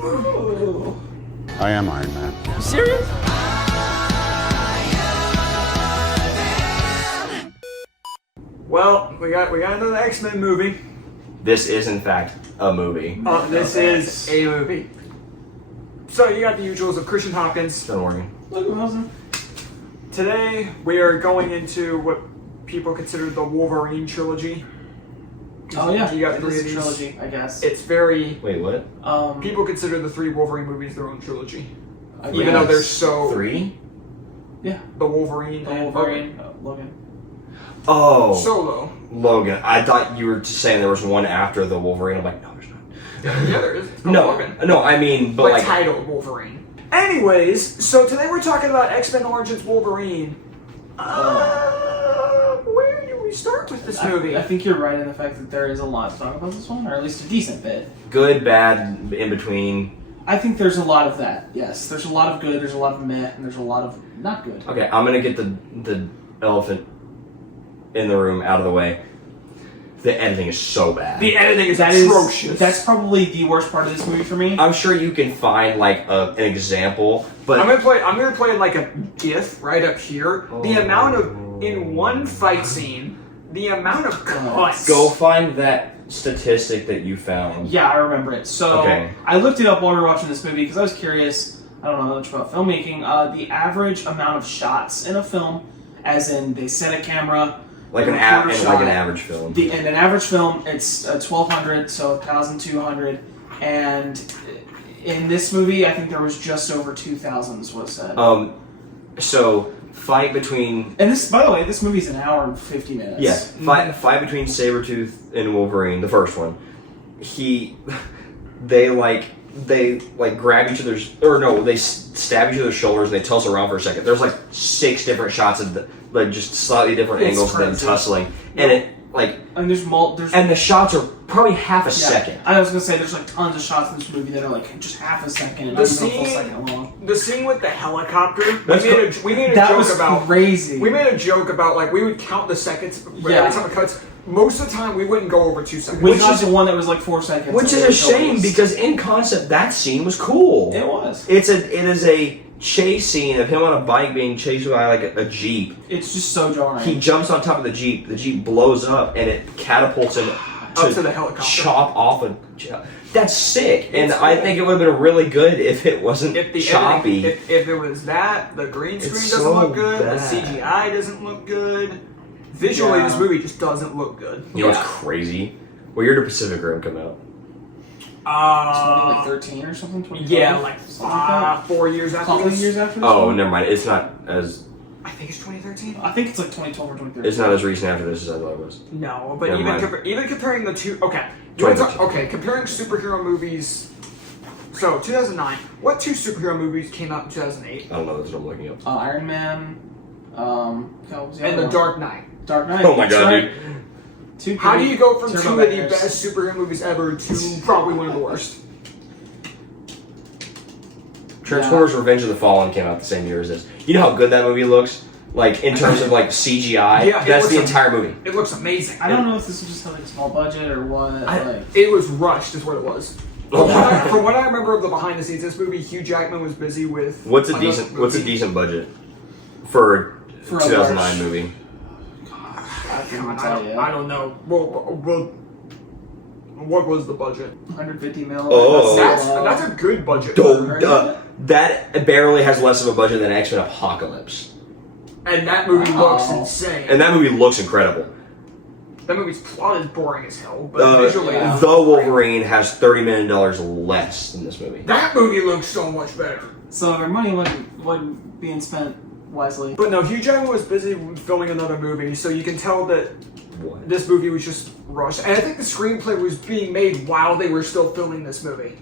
Ooh. I am Iron Man. You serious? Well, we got another X-Men movie. This is, in fact, a movie. This is a movie. So you got the usuals of Christian Hopkins. John Morgan. Logan Wilson. Today we are going into what people consider the Wolverine trilogy. Oh yeah, you got it three is of a these. trilogy, I guess. It's very. Wait, what? People consider the 3 Wolverine movies their own trilogy, I even though guess. they're so. 3? Yeah. The Wolverine. The and Wolverine, Logan. Oh. Solo. Logan. I thought you were just saying there was one after the Wolverine. I'm like, no, there's not. Yeah, there is. It's called No, Logan. no, I mean, but But like... titled Wolverine. Anyways, so today we're talking about X-Men Origins Wolverine. Where do we start with this movie? I think you're right in the fact that there is a lot to talk about this one, or at least a decent bit. Good, bad, in between. I think there's a lot of that, yes. There's a lot of good, there's a lot of meh, and there's a lot of not good. Okay, I'm gonna get the elephant in the room out of the way. The editing is so bad. The editing is atrocious. That's probably the worst part of this movie for me. I'm sure you can find like an example, but I'm gonna play like a GIF right up here. The amount of in one fight scene, the amount of cuts. go find that statistic that you found. Yeah, I remember it. So Okay. I looked it up while we were watching this movie because I was curious. I don't know much about filmmaking. The average amount of shots in a film, as in they set a camera, Like an recorder shot. like an average film. In an average film, it's 1,200, so 1,200, and in this movie, I think there was just over 2,000. Is what it said. So fight between And this, by the way, this movie's an hour and 50 minutes. yes, fight between Sabretooth and Wolverine, the first one. They grab each other's, or no, they stab each other's shoulders and they tussle around for a second. There's like 6 different shots of like just slightly different It's angles of them crazy. tussling, and it like And there's and the shots are probably half a second. I was gonna say there's like tons of shots in this movie that are like just half a second and The not even a full scene- second long. The scene with the helicopter. That's We made a That joke was about. crazy. We made a joke about like we would count the seconds every Yeah. time it cuts. Most of the time, we wouldn't go over 2 seconds. We Which got is- the one that was like 4 seconds. Which and is it a was shame always- because in concept that scene was cool. it was. It is a chase scene of him on a bike being chased by like a jeep. It's just so jarring. He jumps on top of the jeep blows up, and it catapults him Up to the helicopter. chop off a. That's sick, and It's I cool. think it would have been really good if it wasn't If the choppy. editing, if it was that, the green screen It's doesn't so look good. bad. The CGI doesn't look good. Visually, Yeah. this movie just doesn't look good. You know what's crazy? What year did Pacific Rim come out? 2013 or something. 2012? Yeah, like Something like that. 4 years after Couple this. years after this. Oh, one? never mind. It's not as. I think it's 2013. I think it's like 2012 or 2013. It's not as recent after this as I thought it was. No, but Never mind. even comparing the two. Okay, you wanna talk, 2013. okay, comparing superhero movies. So 2009. What 2 superhero movies came out in 2008? I don't know. That's what I'm looking up. Iron Man. What was And other The one? Dark Knight. Dark Knight. Oh my that's god, right. dude! Two How do pretty you go from turbo 2 of the bangers. best superhero movies ever to probably one of the worst? Transformers: Revenge of the Fallen came out the same year as this. You know how good that movie looks? Like in terms of like CGI. Yeah, it that's looks the entire movie. It looks amazing. I don't know if this was just like a small budget or what. It was rushed, is what it was. From what I remember of the behind the scenes, this movie, Hugh Jackman was busy with. What's a another movie. decent budget for a For a 2009 large- movie? I couldn't God, tell you. I don't know. Well, what was the budget? 150 mil. Oh. That's a good budget. That barely has less of a budget than X-Men Apocalypse. And that movie looks Oh. insane. And that movie looks incredible. That movie's plot is boring as hell, but visually, yeah. it's The great. Wolverine has $30 million less than this movie. That movie looks so much better. So their money wasn't being spent wisely. But no, Hugh Jackman was busy filming another movie, so you can tell that What? this movie was just rushed. And I think the screenplay was being made while they were still filming this movie.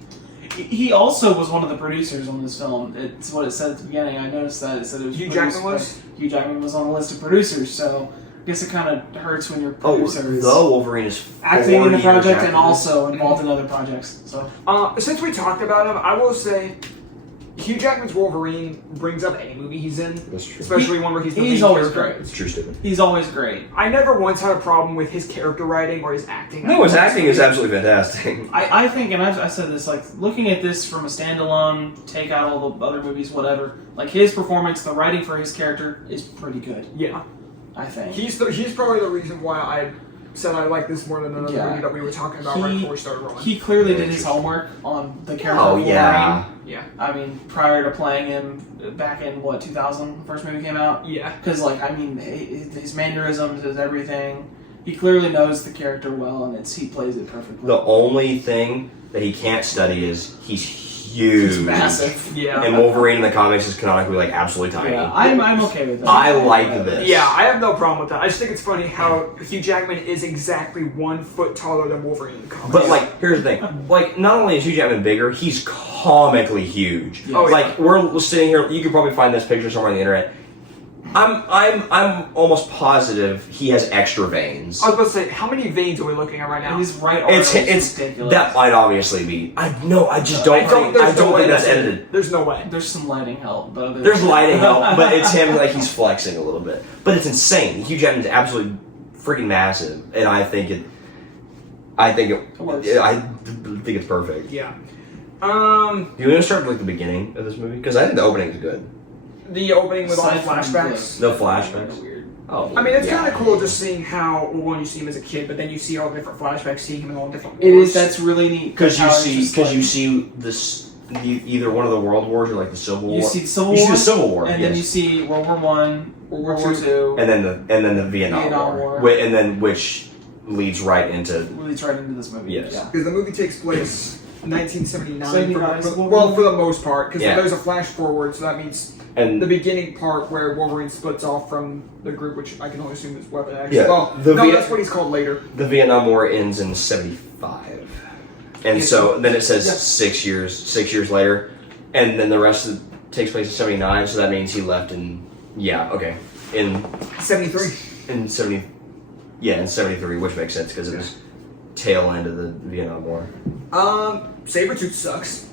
He also was one of the producers on this film. It's what it said at the beginning. I noticed that. It said it was Hugh produced Jackman was? by- Hugh Jackman was on the list of producers, so I guess it kind of hurts when your Oh, producer the is Wolverine is acting in 4 the years project after and this. also involved in other projects. So Since we talked about him, I will say Hugh Jackman's Wolverine brings up any movie he's in, That's true. especially one where he's the He's main always character. great. It's a true statement. He's always great. I never once had a problem with his character writing or his acting. No, his acting is absolutely fantastic. I think, and I said this, like, looking at this from a standalone, take out all the other movies, whatever, like, his performance, the writing for his character is pretty good, Yeah, I think. he's probably the reason why I said I like this more than another movie that we were talking about right before we started rolling. He clearly did his homework on the character Oh, of Wolverine. yeah. Yeah, I mean, prior to playing him back in, 2000, first movie came out? yeah. Because, like, I mean, his mannerisms, his everything, he clearly knows the character well, and he plays it perfectly. The only thing that he can't study is he's huge. He's massive. Yeah. And Wolverine in the comics is canonically like absolutely tiny. Yeah, I'm okay with that. I like this. Yeah, I have no problem with that. I just think it's funny how Hugh Jackman is exactly 1 foot taller than Wolverine in the comics. But like, here's the thing: like, not only is Hugh Jackman bigger, he's comically huge. Yeah. Oh, like, we're sitting here. You could probably find this picture somewhere on the internet. I'm almost positive he has extra veins. I was about to say, how many veins are we looking at right now? And his right arm is It's ridiculous. that might obviously be. I just don't. I don't there's no way think that's edited. There's no way. There's some lighting help, but There's lighting help, but it's him like he's flexing a little bit. But it's insane. Hugh Jackman's absolutely freaking massive, and I think it works. I think it's perfect. Yeah. Do you want to start with like the beginning of this movie? Because I think the opening is good. The opening with all the Aside from flashbacks. No flashbacks. Weird. Oh, I mean, it's yeah. kind of cool just seeing how, well, when you see him as a kid, but then you see all the different flashbacks, seeing him in all the different It wars. is. That's really neat. Because you how it's see, just like- you see this either one of the world wars or like the Civil War. You see the Civil You War. see the Civil War, and yes. then you see World War One, World War Two, and then the Vietnam War. War. And then which leads right into leads right into this movie. Yes. Yeah. Because the movie takes place 1979. 79, For the most part, because Yeah. there's a flash forward, so that means and the beginning part where Wolverine splits off from the group, which I can only assume is Weapon X. Yeah, Well, that's what he's called later. the Vietnam War ends in 75, and Yes. so then it says Yeah. 6 years later, and then the rest takes place in 79. So that means he left in in 73. in 70 in 73, which makes sense because it was tail end of the Vietnam War. Sabretooth sucks.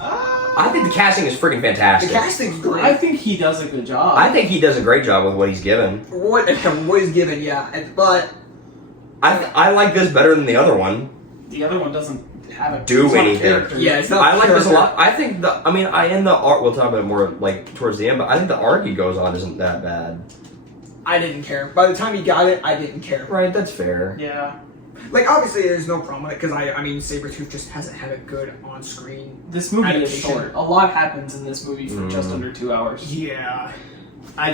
I think the casting is freaking The fantastic. casting's great. I think he does a good job. I think he does a great job with what he's given. what is given, yeah. But I like this better than the other one. the other one doesn't have a Do it's not a anything. character. Yeah, it's not I like this a character. lot. I think in the art, we'll talk about it more like towards the end, but I think the art he goes on isn't that bad. I didn't care. By the time he got it, I didn't care. Right, that's fair. Yeah. Like, obviously, there's no problem with it, because I mean, Sabretooth just hasn't had a good on-screen. This movie is Animation. short. A lot happens in this movie for just under 2 hours. Yeah. I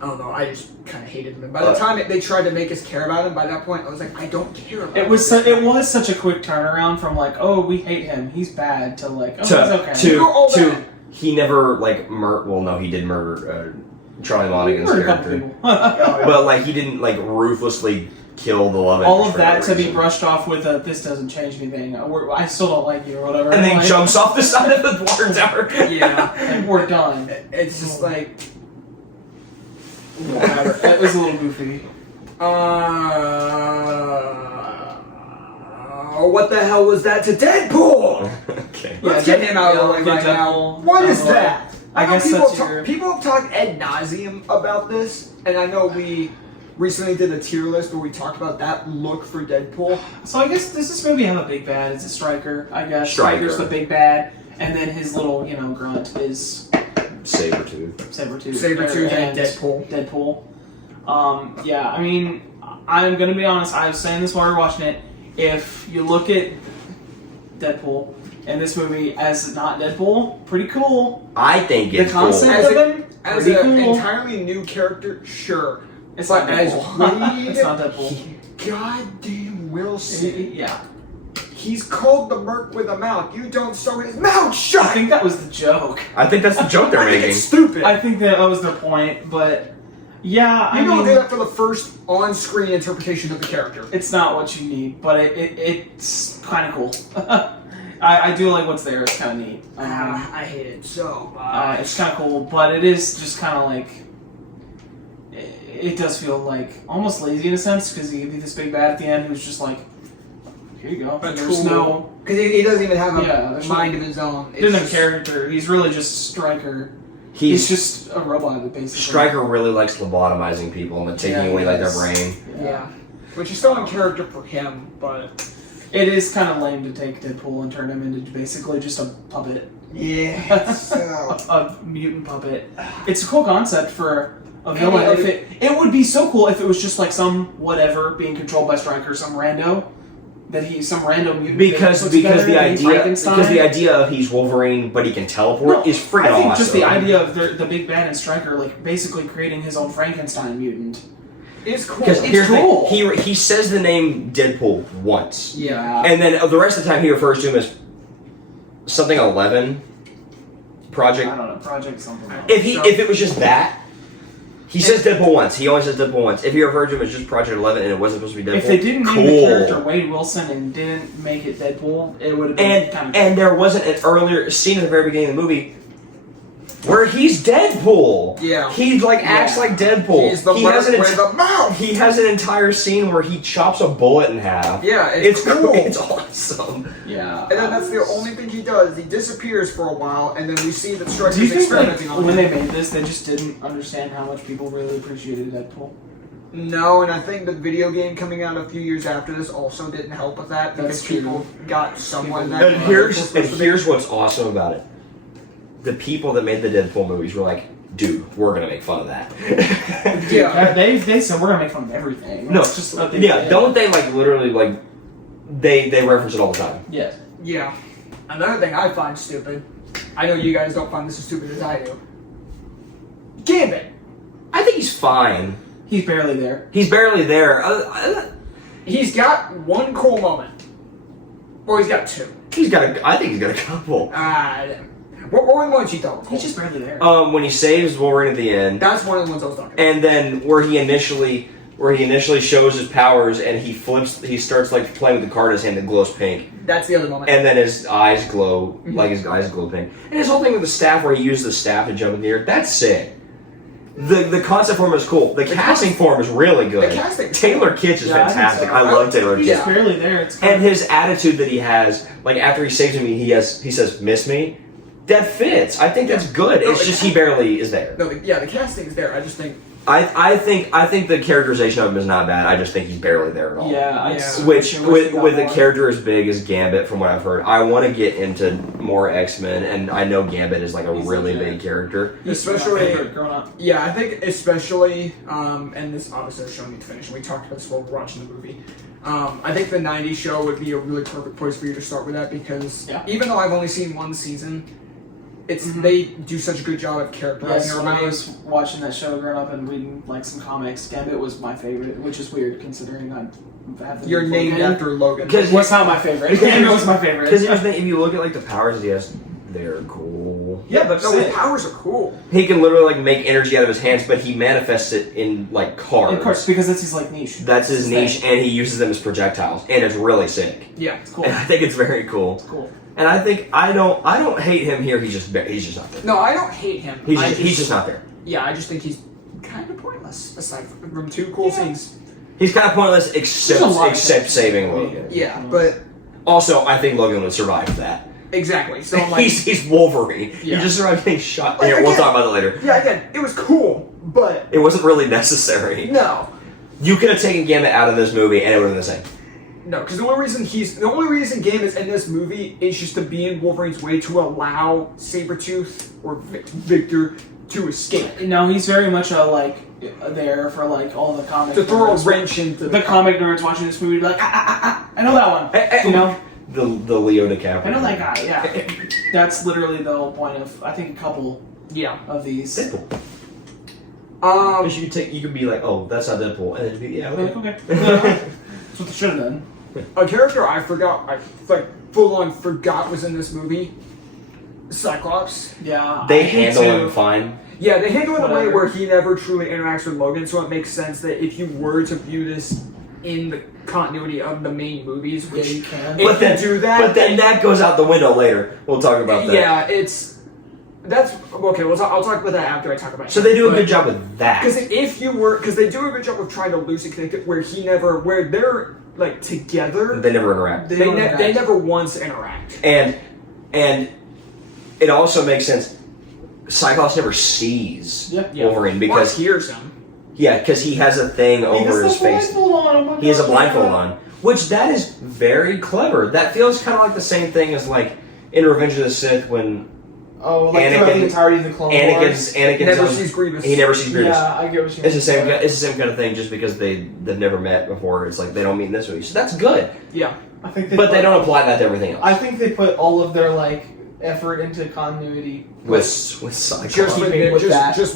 don't know, I just kind of hated him. And by the time they tried to make us care about him, by that point, I was like, I don't care about It was this guy. such a quick turnaround from like, oh, we hate him, he's bad, to like, oh, he's okay. To he never like he did murder Charlie We Monaghan's heard a couple character, people. but like he didn't like ruthlessly kill the love All interest of for that no to be reason. brushed off with a, this doesn't change anything. I still don't like you or whatever. And then like, he jumps off the side of the water tower. Yeah. and we're done. It's just like, Whatever. It was a little goofy. what the hell was that to Deadpool? Okay. Let's Yeah, get him out of the way yeah, right Deadpool. now. What is Deadpool. that? I know guess people that's talk, your- people have talked ad nauseum about this, and I know we recently did a tier list where we talked about that look for Deadpool. So I guess does this movie have a big bad? It's a Stryker, I guess. Stryker. Stryker's the big bad, and then his little, grunt is Sabretooth. Sabretooth and Deadpool. Yeah, I mean, I'm gonna be honest. I was saying this while we were watching it. If you look at Deadpool and this movie as not Deadpool, pretty cool. I think The it's concept As of him, As pretty an cool. entirely new character, sure. It's But not as Deadpool. Reed, It's not Deadpool. goddamn Wilson. Yeah, He's called the Merc with a mouth. You don't sew his mouth I shut. think that was the joke. I think that's the joke they're I think making. it's stupid. I think that was their point, but yeah, You I don't mean, do that for the first on-screen interpretation of the character. it's not what you need, but it's kind of cool. I do like what's there. It's kind of neat. I hate it so much. It's kind of cool, but it is just kind of like it does feel like almost lazy in a sense because he gave you this big bad at the end who's just like here you go. That's There's cool. no Because he doesn't even have a there's mind of his own. there's no just- character. He's really just Stryker. He's He's just a robot, basically. Stryker really likes lobotomizing people and taking away like their brain. Yeah. Which is still in character for him, but It is kind of lame to take Deadpool and turn him into basically just a puppet. yeah. So A mutant puppet. It's a cool concept for a villain. Any If it would be so cool if it was just like some whatever being controlled by Stryker, some rando mutant. Because that the puts together and he's Frankenstein. idea of he's Wolverine but he can teleport is freaking I think awesome. just the idea of the big bad and Stryker like basically creating his own Frankenstein mutant. it's cool. Because here's cool. the thing, he says the name Deadpool once, Yeah. and then the rest of the time he refers to him as something 11 Project. I don't know, Project something. Else. If it was just that, he says Deadpool once. He only says Deadpool once. If he referred to him as just Project 11 and it wasn't supposed to be Deadpool, If they didn't cool. name the character Wade Wilson and didn't make it Deadpool, it would have been kind of. And there wasn't an earlier scene at the very beginning of the movie where he's Deadpool. Yeah. He acts like Deadpool. He's the he has with the mouth. He has an entire scene where he chops a bullet in half. Yeah, It's cool. It's awesome. Yeah. And then that's the only thing he does. He disappears for a while, and then we see that Do you Stryker's think experimenting like, on when him. they made this, they just didn't understand how much people really appreciated Deadpool? No, and I think the video game coming out a few years after this also didn't help with that because That's true. people got somewhat People- that. And here's what's awesome about it. The people that made the Deadpool movies were like, dude, we're gonna make fun of that. Yeah. They said we're gonna make fun of everything. No, It's just what they yeah, did. don't they like literally like they reference it all the time. Yes. Yeah. Another thing I find stupid. I know you guys don't find this as stupid as I do. Gambit. I think he's fine. He's barely there. He's barely there. He's got one cool moment. Or he's got two. I think he's got a couple. What were the ones you thought were cool? He's just barely there. When he saves Wolverine at the end, That's one of the ones I was talking about. and then where he initially shows his powers and he starts like playing with the card in his hand that glows pink, That's the other moment. and then his eyes glow like his eyes glow pink, and his whole thing with the staff where he uses the staff to jump in the air. That's sick. The concept form is cool. The casting form is really good. The casting- Taylor Kitsch is Yeah, I think fantastic. so. I love Taylor He's Kitsch. just barely there. It's kind And his attitude that he has, like after he saves me, he says, "Miss me." That fits. I think that's good. No, It's just he barely is there. No, the casting is there. I just think. I think the characterization of him is not bad. I just think he's barely there at all. yeah. Yeah. Which I wish we got with a more. character as big as Gambit, from what I've heard, I want to get into more X-Men, and I know Gambit is like a He's really legit. big character. He's my Especially- favorite growing up. Yeah, I think especially, and this obviously is showing me to finish, and we talked about this while we were watching the movie. I think the 90s show would be a really perfect place for you to start with that because Yeah. even though I've only seen one season, Mhm. they do such a good job of characterizing Yes, when I everybody. was watching that show growing up and reading like some comics, Gambit was my favorite, which is weird considering I have the You're name named Logan. after Logan. Because What's not my favorite? Gambit was my favorite. Because if you look at like the powers that he has, they're cool. Yeah, but no, his sick. powers are cool. He can literally like make energy out of his hands, but he manifests it in like cards. Of course, because that's his like niche. That's his thing. niche, and he uses them as projectiles, and it's really sick. Yeah. It's cool. And I think it's very cool. It's cool. And I think I don't hate him here. He's just not there. No, I don't hate him. He's just not there. Yeah, I just think he's kind of pointless aside from two cool scenes. He's kind of pointless, There's a except lot of except things. saving Logan. Yeah, but Also, I think Logan would survive that. exactly. So I'm like, He's Wolverine. Yeah. He just survived getting shot. Like, Here, we'll again- talk about it later. yeah, again, it was cool, but It wasn't really necessary. no. You could have taken Gambit out of this movie, and it would have been the same. No, because the only reason Gambit's in this movie is just to be in Wolverine's way to allow Sabretooth or Victor to escape. No, he's very much there for like all the comic To throw a nerds. wrench into The comic nerds watching this movie be like, I know that one. Hey, You know? The Leo DiCaprio. I know that guy, yeah. That's literally the whole point of, I think, a couple Yeah. of these. Deadpool. Um, You could be like, oh, that's not Deadpool, and it'd be yeah, Like, okay. okay. That's what they should have done. a character I full on forgot was in this movie. Cyclops. Yeah. They I hate handle to- him fine. Yeah, they handle it in a way Whatever. where he never truly interacts with Logan, so it makes sense that if you were to view this in the continuity of the main movies, Yeah, which you can. if But then you do that, But then that goes out the window later. We'll talk about that. yeah, that's okay. I'll talk about that after I talk about. So they do a good job with that. Because they do a good job of trying to loosely connect it, where like together. They never interact. They never once interact. And it also makes sense. Cyclops never sees Wolverine because or hears him. Yeah, because he has a thing over his face. He has a blindfold on, which that is very clever. That feels kind of like the same thing as like in Revenge of the Sith when throughout the entirety of the Clone Wars. Anakin never sees Grievous. He never sees Grievous. Yeah, I get what you mean. It's the same. It's the same kind of thing. Just because they've never met before, it's like they don't meet in this movie. So that's good. Yeah, I think they don't apply that to everything else. I think they put all of their like effort into continuity with Cyclops. just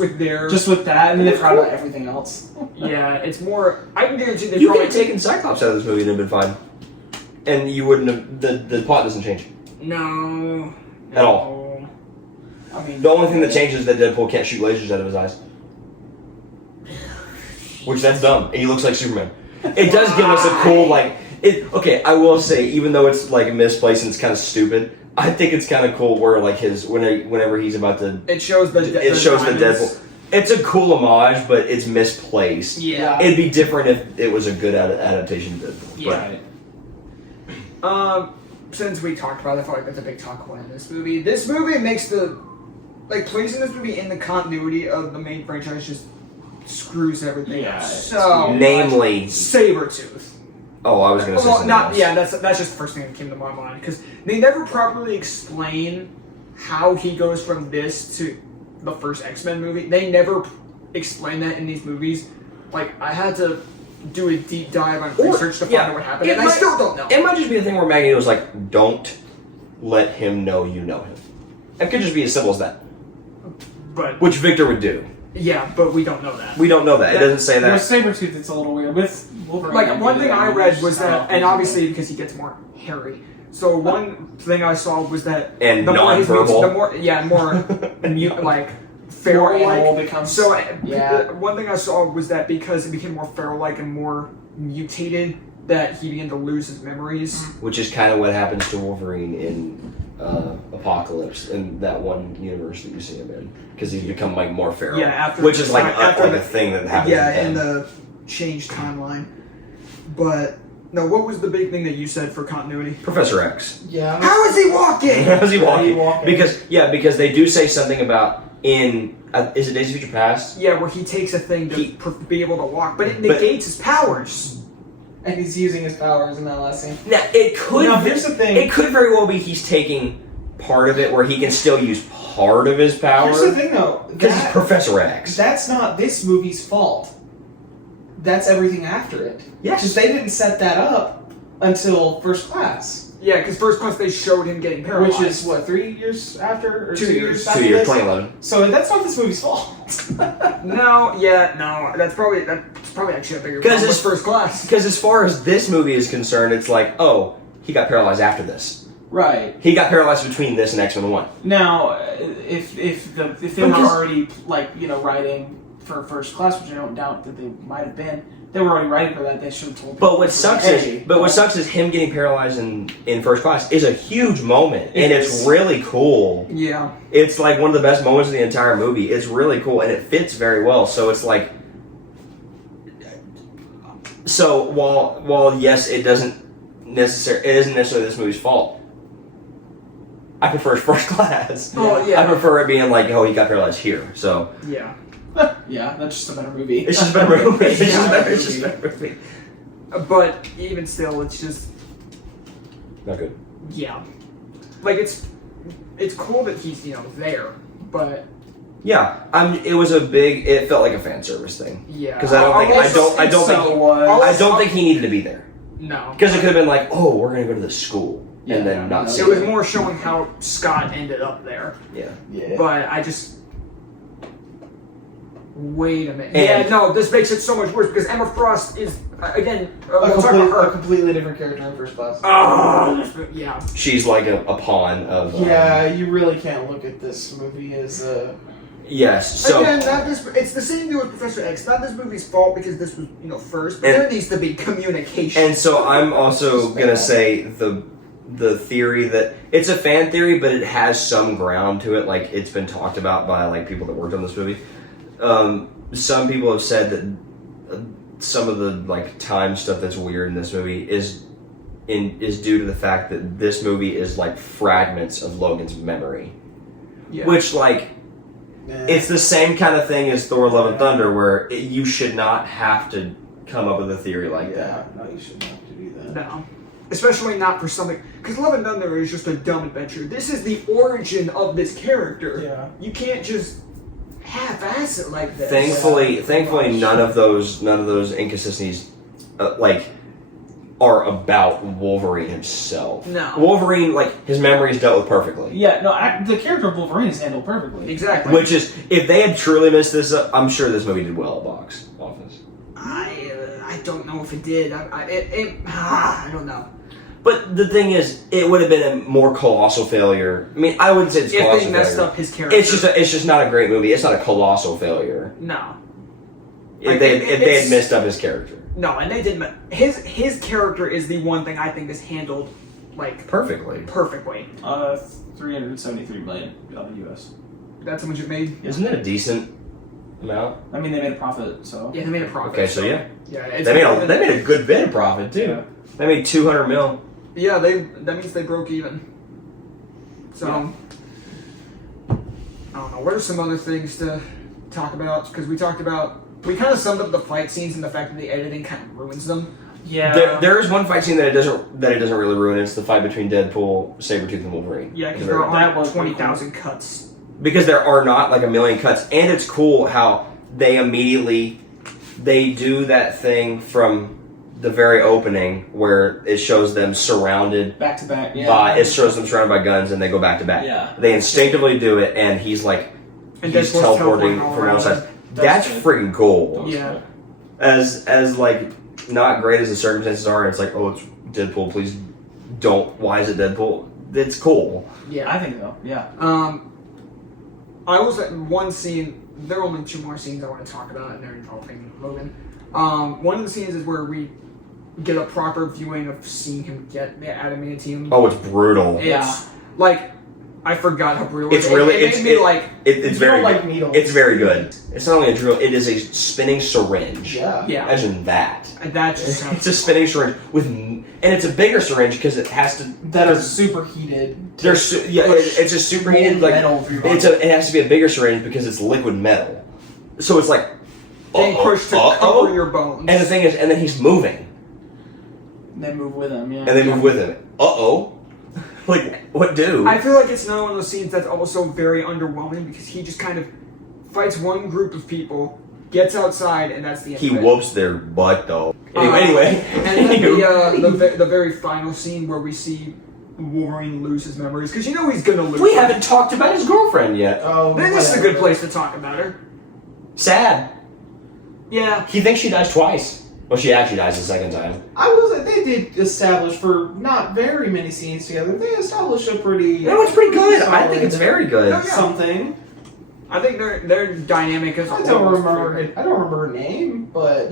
with that, and then they forgot about everything else. Yeah, it's more. I can guarantee they You probably could have taken Cyclops out of this movie and it'd been fine, and you wouldn't have. The plot doesn't change no at all. I mean, The only thing that changes is that Deadpool can't shoot lasers out of his eyes, which that's dumb. And he looks like Superman. It does give us a cool like. Okay, I will say, even though it's like misplaced and it's kind of stupid, I think it's kind of cool where like whenever he's about to. It shows the Deadpool. It's a cool homage, but it's misplaced. Yeah. It'd be different if it was a good adaptation of Deadpool. Yeah. Since we talked about it, I feel like that's a big talk point in this movie. This movie makes placing this movie in the continuity of the main franchise just screws everything up. So namely Sabretooth. Oh, I was going to say something else. Yeah, that's just the first thing that came to my mind because they never properly explain how he goes from this to the first X-Men movie. They never explain that in these movies. Like, I had to do a deep dive on research to find out what happened, and I still don't know. It might just be a thing where Magneto's like, don't let him know you know him. It could just be as simple as that. But which Victor would do. Yeah, but we don't know that. We don't know that. It doesn't say that. With Sabretooth, it's a little weird. With Wolverine, like, one thing I read was that, and obviously because he gets more hairy, so one thing I saw was that and the non-verbal, more mute, like feral-like becomes. So one thing I saw was that because it became more feral-like and more mutated, that he began to lose his memories. Which is kind of what happens to Wolverine in Apocalypse, in that one universe that you see him in, because he's become like more feral. Yeah, which is like a thing that happens. Yeah, in the changed timeline. But no, what was the big thing that you said for continuity? Professor X. Yeah. How is he walking? How is he walking? Because they do say something about in is it Days of Future Past? Yeah, where he takes a thing to be able to walk, but it negates his powers. And he's using his powers in that last scene. Now it could. Now, here's the thing. It could very well be he's taking part of it where he can still use part of his power. Here's the thing, though. Because he's Professor X. That's not this movie's fault. That's everything after it. Yes. Because they didn't set that up until First Class. Yeah, because First Class they showed him getting paralyzed. Which is, what, 3 years after? Or 2 years. after 2 years, this? 2011. So that's not this movie's fault. No, that's probably actually a bigger problem with First Class. Because as far as this movie is concerned, it's like, oh, he got paralyzed after this. Right. He got paralyzed between this and X-Men 1. Now, if they were already, writing for First Class, which I don't doubt that they might have been, they were already writing for that, they should have told people. But what sucks is him getting paralyzed in First Class is a huge moment, and it's really cool. Yeah. It's like one of the best moments of the entire movie. It's really cool, and it fits very well. So it's like, so while yes, it isn't necessarily this movie's fault. I prefer First Class. Oh yeah. I prefer it being like, oh, he got paralyzed here. So yeah. Yeah, that's just a better movie. It's just a better movie. It's just a better movie. But even still, it's just not good. Yeah, like it's cool that he's there, but yeah, it felt like a fan service thing. Yeah, because I don't think he needed to be there. No, because it could have been like, oh, we're gonna go to the school and then not. It was more showing how Scott ended up there. Yeah. But I just. Wait a minute. This makes it so much worse because Emma Frost is again a completely different character in First Class. Yeah. She's like a pawn of. You really can't look at this movie as a. Yes. So again, it's the same deal with Professor X. Not this movie's fault because this was first, but there needs to be communication. And so I'm also gonna say the theory that it's a fan theory, but it has some ground to it. Like it's been talked about by like people that worked on this movie. Some people have said that some of the like time stuff that's weird in this movie is due to the fact that this movie is like fragments of Logan's memory, which like it's the same kind of thing as Thor: Love and Thunder, where you should not have to come up with a theory like that. No, you shouldn't have to do that. No. Especially not for something... Because Love and Thunder is just a dumb adventure. This is the origin of this character. Yeah. You can't just half-ass it like this. Thankfully, none of those inconsistencies, like, are about Wolverine himself. No. Wolverine, like, his memory is dealt with perfectly. Yeah, no, the character of Wolverine is handled perfectly. Exactly. Which is, if they had truly messed this up, I'm sure this movie did well at box office. I don't know if it did. I don't know. But the thing is, it would have been a more colossal failure. I mean, I wouldn't say it's If colossal they messed failure. up his character. It's just not a great movie. It's not a colossal failure. No. If they had messed up his character. No, and they didn't. His character is the one thing I think is handled, like... Perfectly. 373 million US. That's how much it made? Isn't it a decent amount? I mean, they made a profit, so... Yeah, they made a profit. Okay, so yeah. Yeah, it's They made a good bit of profit, too. Yeah. They made $200 million. Yeah, that means they broke even. So, I don't know. What are some other things to talk about? Because we kind of summed up the fight scenes and the fact that the editing kind of ruins them. Yeah. There is one fight scene that it doesn't really ruin. It's the fight between Deadpool, Sabretooth, and Wolverine. Yeah, because It's there very- are 20,000 cuts. Because there are not like a million cuts, and it's cool how they do that thing from the very opening where it shows them surrounded Back to back, yeah. by it shows them surrounded by guns and they go back to back. Yeah. They instinctively do it, and he's like And he's Deadpool's teleporting all from around outside. them. That's good. freaking cool. Yeah. As like not great as the circumstances are, it's like, oh, it's Deadpool. Please don't. Why is it Deadpool? It's cool. Yeah. I think so, yeah. I was at one scene. There are only two more scenes I want to talk about, and they're involving Logan. One of the scenes is where we get a proper viewing of seeing him get the adamantium. Oh, it's brutal. It's like I forgot how brutal. It's it really it made me like it's very like good. needles. It's very good. It's not only a drill; it is a spinning syringe. Yeah. yeah. Imagine that. And that just sounds It's a spinning syringe and it's a bigger syringe because it has to. That are superheated. It's a superheated like metal through your it has to be a bigger syringe because it's liquid metal. So it's like being pushed to cover your bones. And the thing is, and then he's moving, They move with him, yeah. and they move with him. Like what do? I feel like it's another one of those scenes that's also very underwhelming because he just kind of fights one group of people, gets outside, and that's the end. He of it. whoops their butt though. And Anyway. then the very final scene where we see Wolverine lose his memories because you know he's gonna lose. We haven't talked about his girlfriend yet. Oh, Then this is a good place to talk about her. Sad. Yeah. He thinks she dies twice. Well, she actually dies the second time. They did establish for not very many scenes together. They established a pretty. No, it's pretty good. I solid think it's very good. Oh, yeah. something. I think their dynamic is. I don't remember her name, but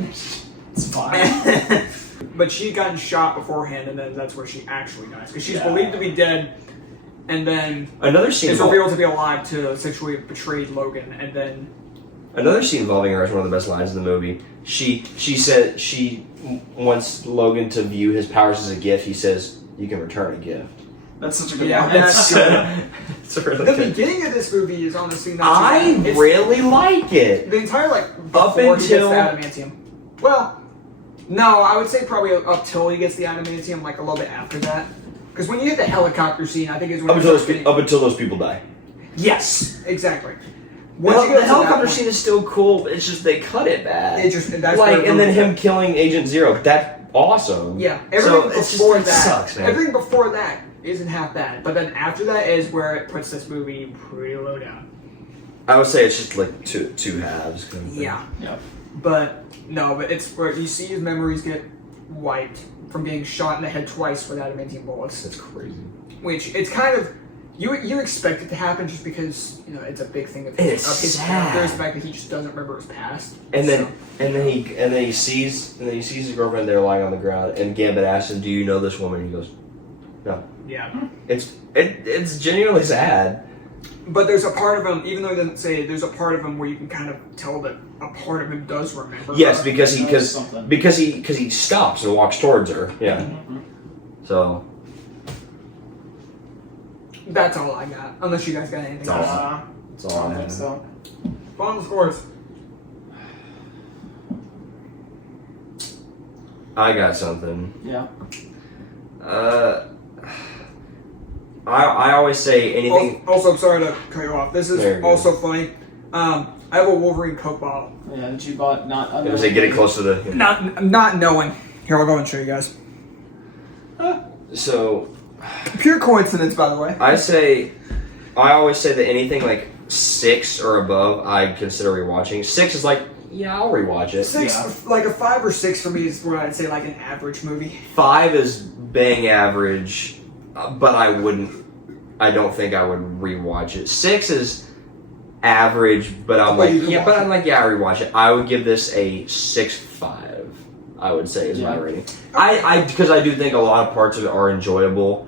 it's fine. But she'd gotten shot beforehand, and then that's where she actually dies because she's Yeah. believed to be dead, and then Another scene. is revealed to be alive to sexually betrayed Logan, and then Another scene involving her is one of the best lines in the movie. She said she wants Logan to view his powers as a gift. He says, "You can return a gift." That's such a good Yeah, one. that's good. It's really The good. beginning of this movie is honestly not. I too bad. It's- really like it. the entire like Up before he until- gets the adamantium. Well, no, I would say probably up till he gets the adamantium, like a little bit after that. Because when you get the helicopter scene, I think is when Up you until, start getting- up until those people die. Yes, exactly. Well, Once you get the to that helicopter point, scene is still cool. It's just they cut it bad. It just that's like, where and then it him goes. killing Agent Zero. That's awesome. Yeah, everything So, it's just- before it that sucks, man. Everything before that isn't half bad, but then after that is where it puts this movie pretty low down. I would say it's just like two halves. Kind of thing. Yeah. Yep. But no, but it's where you see his memories get wiped from being shot in the head twice with adamantium bullets. That's crazy. Which it's kind of you expect it to happen just because you know it's a big thing of It's his sad. character is the fact that he just doesn't remember his past. And then So, he sees his girlfriend there lying on the ground, and Gambit asks him, "Do you know this woman?" He goes, "No." yeah, It's genuinely sad. But there's a part of him, even though he doesn't say it, there's a part of him where you can kind of tell that a part of him does remember. Yes, her. because he stops and walks towards her. Yeah. Mm-hmm. So That's all I got. Unless you guys got anything That's else. all. that's all I I don't think have. so. Final scores. I got something. Yeah. I always say anything. Also, sorry to cut you off. This There is you go. also funny. I have a Wolverine Coke bottle. Yeah, that you bought not I was say get it close to the. Not knowing. Here, I'll go and show you guys. So Pure coincidence, by the way. I always say that anything like 6 or above, I consider rewatching. 6 is like, yeah, I'll rewatch it. Six, like a 5 or 6 for me is what I'd say like an average movie. 5 is bang average, but I don't think I would rewatch it. 6 is average, but I'm But like, you can yeah, watch I'll rewatch it. I would give this a 6.5. I would say is my Yeah. rating. Because I do think a lot of parts of it are enjoyable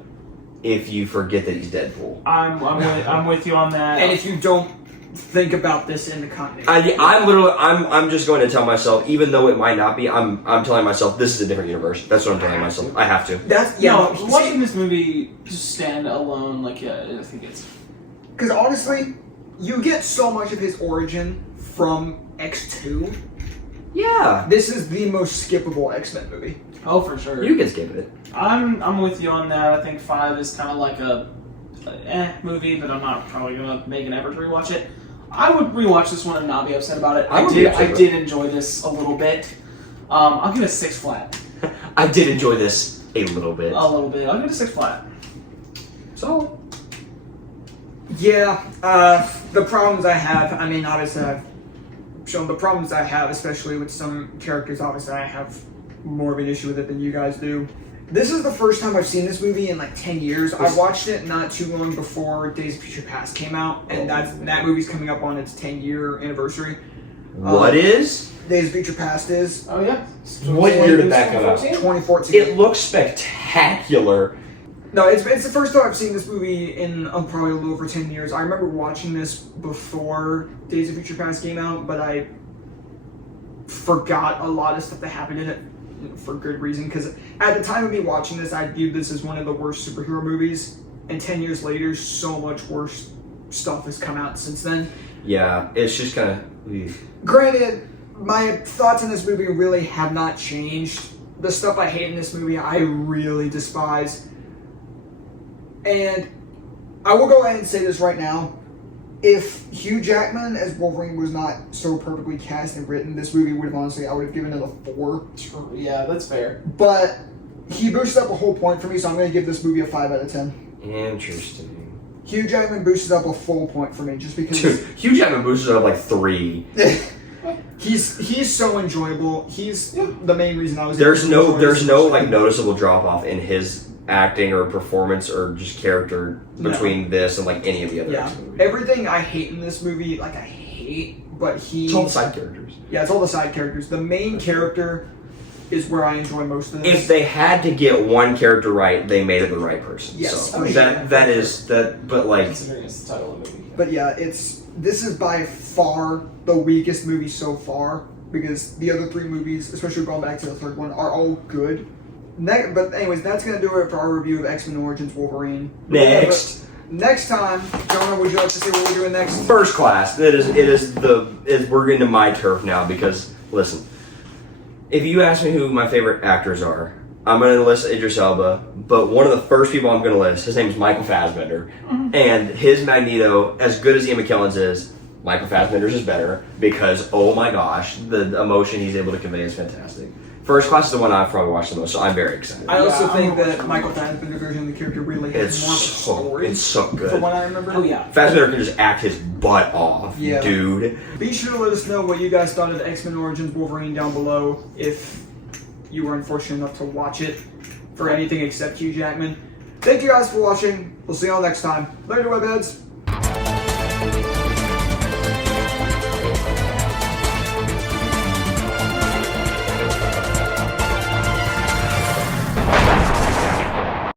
if you forget that he's Deadpool. I'm with you on that. And if you don't think about this in the context. I'm just going to tell myself, even though it might not be, I'm telling myself this is a different universe. That's what I'm telling myself. I have to. That's no, see, watching this movie just stand alone, like I think it's. Because honestly, you get so much of his origin from X2. Yeah, This is the most skippable X-Men movie. Oh, for sure. you can skip it. I'm with you on that. I think 5 is kind of like a movie, but I'm not probably gonna make an effort to rewatch it. I would rewatch this one and not be upset about it. I would I be upset did. I with did enjoy this a little bit. I'll give it a 6 flat. I did enjoy this a little bit. A little bit. I'll give it a 6 flat. So Yeah, the problems I have, I mean, obviously I've shown the problems I have, especially with some characters. Obviously I have more of an issue with it than you guys do. This is the first time I've seen this movie in like 10 years. I watched it not too long before Days of Future Past came out, and that movie's coming up on its 10-year anniversary. what is? Days of Future Past is Oh yeah. What year did that come out? 2014. It looks spectacular. No, it's the first time I've seen this movie in probably a little over 10 years. I remember watching this before Days of Future Past came out, but I forgot a lot of stuff that happened in it for good reason. Because at the time of me watching this, I viewed this as one of the worst superhero movies. And 10 years later, so much worse stuff has come out since then. Yeah, it's just kind of. Granted, my thoughts on this movie really have not changed. The stuff I hate in this movie, I really despise. And I will go ahead and say this right now. If Hugh Jackman as Wolverine was not so perfectly cast and written, this movie would have honestly, I would have given it a 4. Yeah, that's fair. But he boosted up a whole point for me, so I'm going to give this movie a 5 out of 10. Interesting. Hugh Jackman boosted up a full point for me, just because... Dude, Hugh Jackman boosted up like 3. He's so enjoyable. He's the main reason I was... There's able to enjoy no this like noticeable drop off in his acting or performance or just character between this and like any of the other Yeah, X-Men movies. everything I hate in this movie, like I hate, but he... It's all the side characters. Yeah, it's all the side characters. The main character is where I enjoy most of this. If they had to get one character right, they made it the right person. Yes. So Oh, that is that. But like, Considering it's the title of the movie. But yeah, this is by far the weakest movie so far, because the other 3 movies, especially going back to the third one, are all good. But anyways, that's going to do it for our review of X-Men Origins Wolverine. next. Next time, Jonah, would you like to say what we're doing next? First class. We're into my turf now because listen, if you ask me who my favorite actors are, I'm going to list Idris Elba, but one of the first people I'm going to list, his name is Michael Fassbender, and his Magneto, as good as Ian McKellen's is, Michael Fassbender's is better because oh my gosh, the emotion he's able to convey is fantastic. First Class is the one I've probably watched the most, so I'm very excited. I also Yeah, think I'm that Michael Fassbender's version of the character really has more of a story. It's so good. From what I remember. Oh yeah. Fassbender can just act his butt off, Yeah. dude. Be sure to let us know what you guys thought of X-Men Origins Wolverine down below if you were unfortunate enough to watch it for anything except Hugh Jackman. Thank you guys for watching. We'll see y'all next time. Later, webheads.